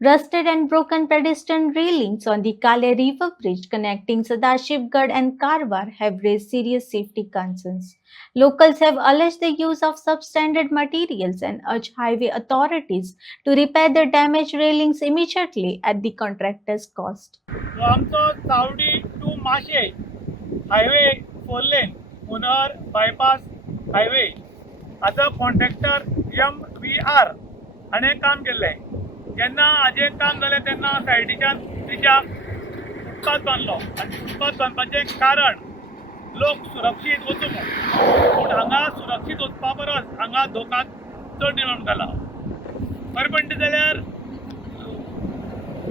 Rusted and broken pedestrian railings on the Kale River Bridge connecting Sadashivgarh and Karwar have raised serious safety concerns. Locals have alleged the use of substandard materials and urged highway authorities to repair the damaged railings immediately at the contractor's cost. जो आमचो चावडी टू माशे हायवे 4 लेन मुनहर bypass highway हाचो contractor MVR हाणें काम केल्लें. जेन्ना हाजें काम जालें तेन्ना सायडीच्यान ब्रिजाक फुटपाथ बांदलो आनी फुटपाथ बांदपाचें कारण लोक सुरक्षीत वचूं म्हणून. पूण हांगा सुरक्षीत वचपा परस हांगा धोका चड निर्माण जाला. खरें म्हणटा जाल्यार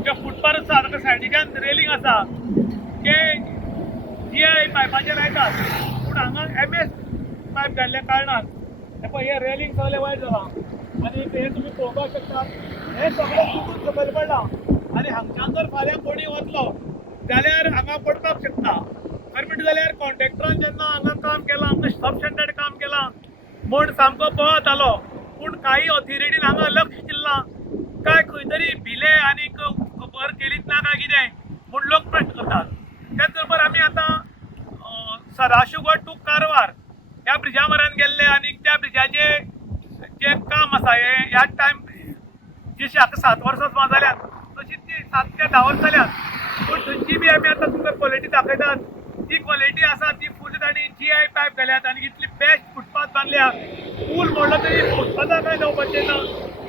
जे फुटपाथ आसा ताका सायडीच्यान रेलिंग आसा ते GI पायपाचेर लायतात. पूण हांगा MS पायप घाल्ल्या कारणान हे रेलिंग सगळें वायट जालां आनी हे तुमी पळोवपाक शकतात. हे सगळें तुटून सकयल पडलां आनी हांगच्यान जर फाल्यां कोणी वतलो जाल्यार हांगा पडपाक शकता. खरें म्हणटा जाल्यार कॉन्ट्रॅक्टरान जेन्ना हांगा काम केलां हांगा सबस्टँडर्ड काम केलां म्हूण सामको पळत आलो. पूण काही ऑथॉरिटीन हांगा लक्ष दिलें काय खंय तरी भिले आनी खबर केलीच ना काय कितें म्हूण लोक प्रश्न करतात. त्याच बरोबर आमी आतां सदाशिवगड टू कारवार ह्या ब्रिजा म्हऱ्यान गेल्ले आनी त्या ब्रिजाचे जे काम आसा ह्या टायम जशी हाका 7 वर्सां जाल्यात तशी ती 7 ते 10 वर्सां जाल्यात. पूण थंयची बी आमी आतां तुमकां क्वॉलिटी दाखयतात. ती क्वॉलिटी आसा ती फूल तांणी GI पायप घाल्यात आनी इतली बेस्ट फुटपाथ बांदल्या. पूल मोडलो तरी फुटपाथा काय जावपाचें ना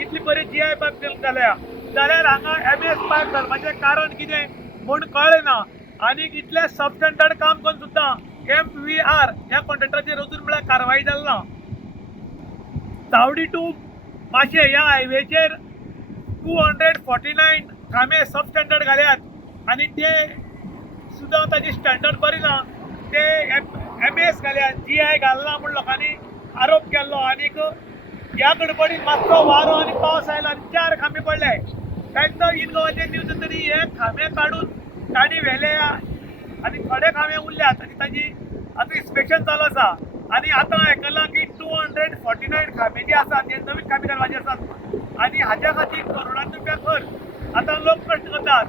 इतली बरी GI पायप घाल्या. जाल्यार हांगा MS पायप घालपाचें कारण कितें म्हूण कळ्ळें ना. आनी इतलें सबस्टँडर्ड काम करून सुद्दां MVR ह्या कॉन्ट्रॅक्टराचेर अजून म्हळ्यार कारवाई जाली ना. चावडी टू माशे ह्या हायवेचेर 249 खांबे सबस्टँडर्ड घाल्यात आनी ते सुद्दां ताजी स्टँडर्ड बरी ना. ते MS घाल्यात GI घालना म्हूण लोकांनी आरोप केल्लो. आनीक ह्या गडबडीन मातसो वारो आनी पावस आयलो आनी 4 खांबे पडले. कांयच इन गोवाचे न्यूज तरी हे खांबे काडून तांणी व्हेले आनी थोडे खांबे उरल्यात आनी ताजी आतां इन्स्पेक्शन चालू आसा. आनी आतां आयकलां की 249 खांबे जे आसात ते नवीन खांबे घालपाचे आसात आनी हाज्या खातीर करोडांनी रुपया खर्च. आतां लोक प्रश्न करतात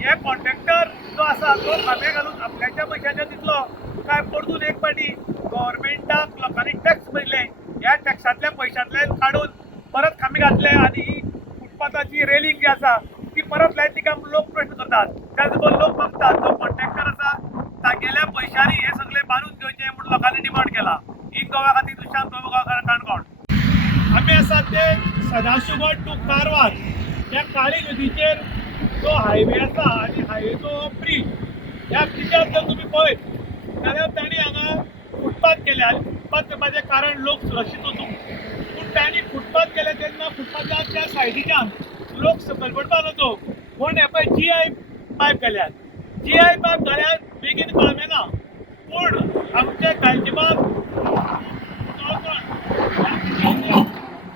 हे कॉन्ट्रॅक्टर जो आसा तो खांबे घालून आपल्याच्या पयशांचेर दितलो काय परतून एक फावटी गव्हर्मेंटाक लोकांनी टॅक्स भरले ह्या टॅक्सांतल्या पयशांतल्यान काडून परत खांबे घातले आनी ही फुटपाथाची रेलिंग जी आसा ती परत लायतली काय म्हूण लोक प्रश्न करतात. त्याच बरोबर लोक मागतात जो कॉन्ट्रॅक्टर आसा तागेल्या पयशांनी हे सगळे बांदून घेवचे म्हूण लोकांनी डिमांड केला. इन गोवा खातीर दुशांत काणकोण. आमी आसा ते सदाशिवगड टू कारवार ह्या काळी नदीचेर जो हायवे आसा आनी हायवेचो ब्रीज ह्या ब्रिजार जर तुमी पळयत जाल्यार तांणी हांगा फुटपाथ केले आनी फुटपाथ करपाचें कारण लोक सुरक्षीत वचूंक. पूण तांणी फुटपाथ केले तेन्ना फुटपाथाच्या त्या सायडीच्यान लोक सकयल पडपा नजो म्हूण हे पळय GI पायप घाल्यात. GI पायप घाल्यात बेगीन कळमें ना. पूण आमचे गालजीबाग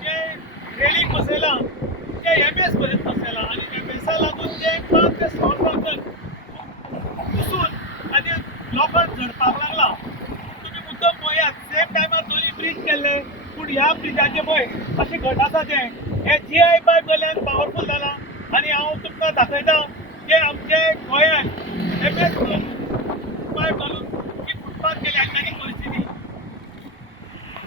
जे रेलिंग बसयलां ते MS पर्यंत बसयलां आनी MSा लागून ते 5 ते 6 वर्सां पुसून आनी लोकांक झडपाक लागला. तुमी मुद्दम पळयात सेम टायमार दोनी ब्रीज केल्ले पूण ह्या ब्रिजाचे पळय अशें घट आसा ते हे GI पायप घाल्यान पावरफूल जाला. आनी हांव तुमकां दाखयता की आमचे गोंयांत MS पायप घालून ही फुटपाथ केली आनी ताची